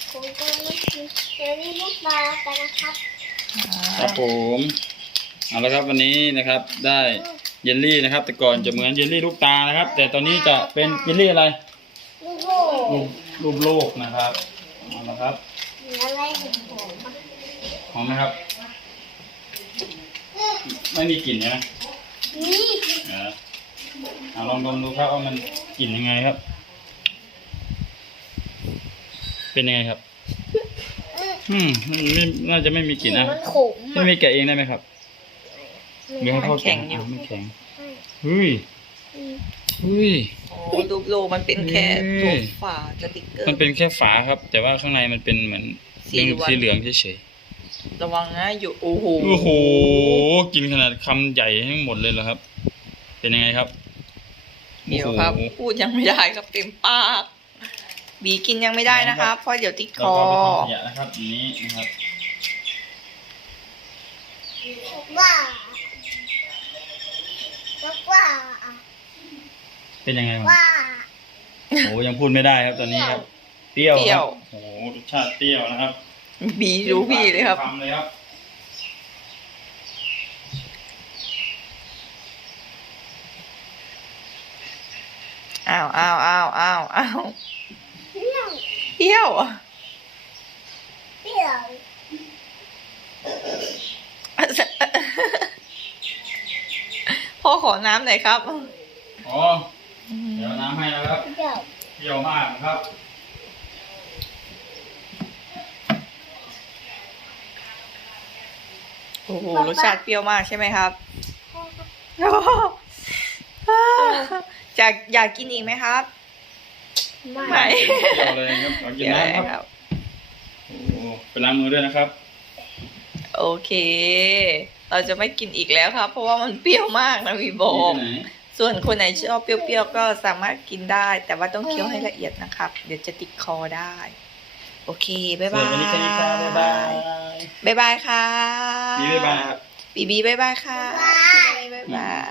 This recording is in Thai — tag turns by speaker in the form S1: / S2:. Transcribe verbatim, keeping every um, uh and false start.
S1: ผมจะมากินเจลลี่ลูกปลากันนะครับ
S2: ครับผมเอาละครับวันนี้นะครับได้เยลลี่นะครับ แต่ก่อนจะเหมือนเยลลี่ลูกตานะครับ แต่ตอนนี้จะเป็นเยลลี่อะไร
S1: ลูกโลก
S2: รูปรูปโลกนะครับเอาละครับ
S1: อะไรของผม
S2: หอมไหมครับไม่มีกลิ่นใช่ไหม
S1: นี่
S2: เออเอาลองดมดูครับว่ามันกลิ่นยังไงครับเป็นยังไงครับอืมมันไม่น่าจะไม่มีกลิ่นนะ
S1: มันขม
S2: ไม่มีแกะเองได้ไหมครับหรือให้พ่อแกะอยู่ไม่แข็งเฮ้ยเฮ้ย
S3: โอ้รูปโลมันเป็นแค่ตัวฝาสติ๊กเกอร์
S2: มันเป็นแค่ฝาครับ แต่ว่าข้างในมันเป็นเหมือนสีเหลืองเฉย
S3: ๆระวังนะอยู่โอ้โห
S2: โอ้โหกินขนาดคำใหญ่ทั้งหมดเลยเหรอครับเป็นยังไงครับ
S3: เดี๋ยวครับพูดยังไม่ได้ครับเต็มปากบีกินยังไม่ได้นะครับเพราะเดี๋ยวติดคอ
S2: อย่านะครับนี้นะครับ
S1: ว่าว่า
S2: เป็นยังไงครับ
S1: ว่า
S2: โอ้ยังพูดไม่ได้ครับตอนนี้ครับเปรี้ยวครับโอ้รสชาติเปรี้ยวนะครับ
S3: บีรู้พี่เลยครับ
S2: ทำเลยครับ
S3: อ้าวอ้าวอ้าวอ้าวอ้าว
S1: เปรี้ยว
S3: เปรี้ยว
S1: เปรี้ยว
S3: พ่อขอน้ำหน่อยครับ
S2: อ๋อเดี๋ยวน้ำให้นะครับ
S1: เปรี้ยว
S2: เปรี้ยวมากครับ
S3: โอ้โหรสชาติเปรี้ยวมากใช่ไหมครับอยากอยากกินอีกไหมครับไม่
S2: เปรี้ยวเลยครับขอกินน้ำครับโอ้ไปล้างมือด้วยนะครับ
S3: โอเคเราจะไม่กินอีกแล้วครับเพราะว่ามันเปรี้ยวมากนะวีบอกส่วนคนไหนชอบเปรี้ยวๆก็สามารถกินได้แต่ว่าต้องเคี้ยวให้ละเอียดนะครับเดี๋ยวจะติดคอได้โอเคบ๊ายบายบ๊ายบายค่ะ
S2: บ๊ายบาย
S3: บีบีบ๊ายบายค่ะบ๊ายบาย